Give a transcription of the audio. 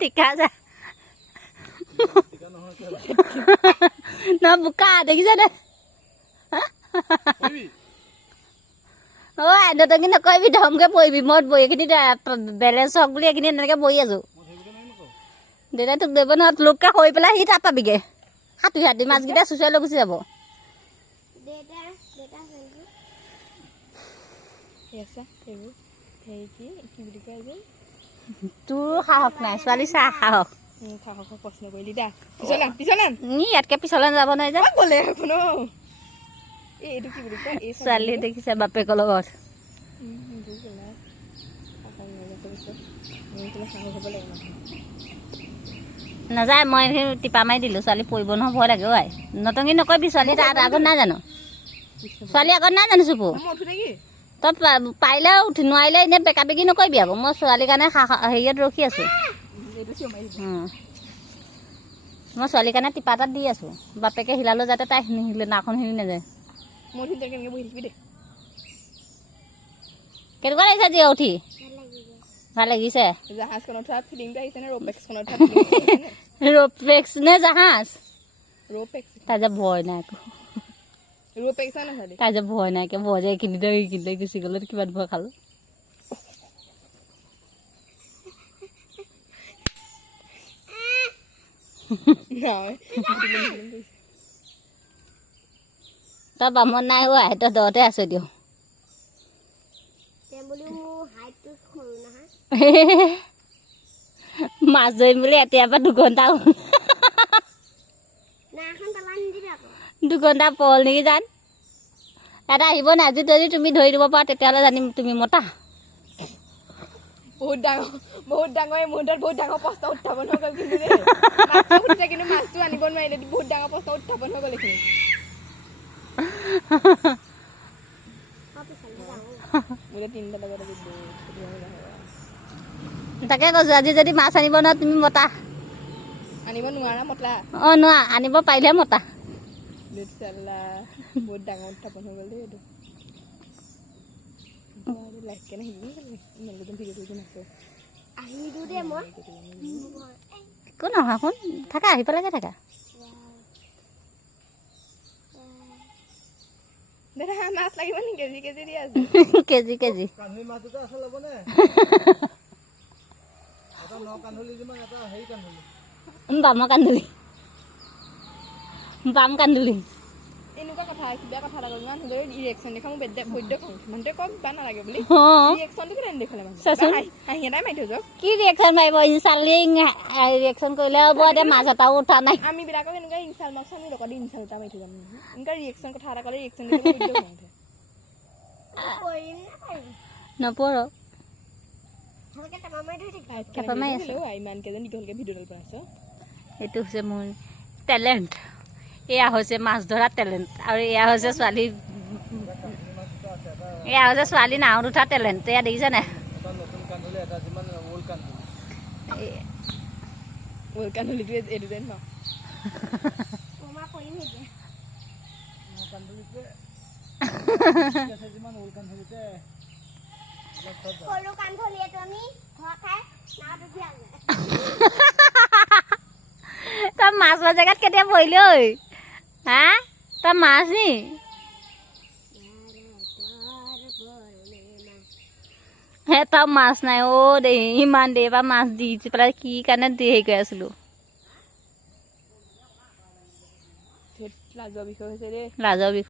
টিকা যা নহয় বোকা দেখিছানে এনে নকৰিবি ধমকে পৰিবি মই বহি এইখিনি বেলেঞ্চ হওক বুলি এইখিনি এনেকৈ বহি আছো দেউতাই তোক দিব নহয় লোককে হৈ পেলাই সি তাত পাবিগৈ সাঁতুৰি মাছকেইটা চুচুৱাই লৈ গুচি যাব তোৰ সাহস নাই ছোৱালী চাহ সাহস প্ৰশ্ন কৰিলি দা ইয়াতকে পিছলৈ যাব নাই যে গ'লে এইটো কি বুলি কয় ছোৱালী দেখিছে বাপেকৰ লগত নাযায় মই টিপা মাৰি দিলোঁ ছোৱালী পৰিব নহয় ভয় লাগে ঐ নটঙি নকৰিবি ছোৱালী তাত আগত নাই জানো ছোৱালী আগত নাই জানো চুপু তই পাৰিলে উঠি নোৱাৰিলে এনেই বেকা বেকি নকৰিবি আকৌ মই ছোৱালীৰ কাৰণে হেৰিয়ত ৰখি আছোঁ মই ছোৱালীৰ কাৰণে টিপা এটাত দি আছোঁ বাপেকে হিলালৈ যাতে তাই নিহিলে নাখন হিলি নাযায় কেনেকুৱা লাগিছে জীয়া উঠি ভাল লাগিছে ৰ'পেক্স নে জাহাজ তাই যে ভয় নাই আকৌ তাই যে ভয় নাই ভয় যে এইখিনিতে গুচি গ'লে কিমান ভয় খালোঁ তই বামত নাই হোৱা তই দতে আছ দিওঁ মাছ ধৰিম বুলি এতিয়াৰ পৰা দুঘণ্টা দুঘণ্টা পল নেকি জান এটা আহিব নাই আজি যদি তুমি ধৰি দিব পাৰা তেতিয়াহ'লে জানিম তুমি মতা বহুত ডাঙৰ এই মুহূৰ্তত বহুত ডাঙৰ প্ৰশ্ন উত্থাপন হৈ গ'ল কিন্তু মাছটো আনিব নোৱাৰিলে বহুত ডাঙৰ প্ৰশ্ন উত্থাপন হৈ গ'ল এইখিনি তাকে কৈছো আজি যদি মাছ আনিব নহয় তুমি মতা আনিব নোৱাৰা মতলা অঁ নোৱাৰা আনিব পাৰিলে মতা বহুত ডাঙৰ উত্থাপন হৈ গ'ল দেই একো নহয় শুন থাকা আহি পেলাইকে থাকা মাছ লাগিব নি কেজি কেজি দি আছে কেজি কেজি বামৰ কান্দুলি বাম কান্দুলি এনেকুৱা কথা কিবা কথা এটা ইমান সুন্দৰ ৰিয়েকশ্যন দেখা মোৰ বৈদ্য খং মানুহটোৱে কম কিবা নালাগে বুলি ৰিয়েকশ্যনটো কেনে দেখালে হাঁহি এটাই মাৰি থৈ যাওক কি ৰিয়েকশ্যন মাৰিব ইনচালিং ৰিয়েকশ্যন কৰিলে হ'ব এতিয়া মাছ এটাও উঠা নাই আমি বিলাকক এনেকুৱা ইনচাল মাছ আমি লগত ইনচাল এটা মাৰি থৈ যাম এনেকুৱা ৰিয়েকশ্যন কথা এটা ক'লে ৰিয়েকশ্যন দিলে বৈদ্য খং উঠে নপৰ ইমান কেইজন দীঘলকে ভিডিঅ'ডাল বনাইছ এইটো হৈছে মোৰ টেলেণ্ট এয়া হৈছে মাছ ধৰা টেলেণ্ট আৰু এয়া হৈছে ছোৱালী নাৱত উঠা টেলেণ্ট এয়া দেখিছে নাই তই মাছৰ জেগাত কেতিয়া পৰিলি ঐ হা তই মাছ নি তই মাছ নাই অ' দেই ইমান দেৰি পৰা মাছ দি পেলাই কি কাৰণে হেৰি কৰি আছিলোঁ লাজৰ বিষয় হৈছে দেই লাজৰ বিষয়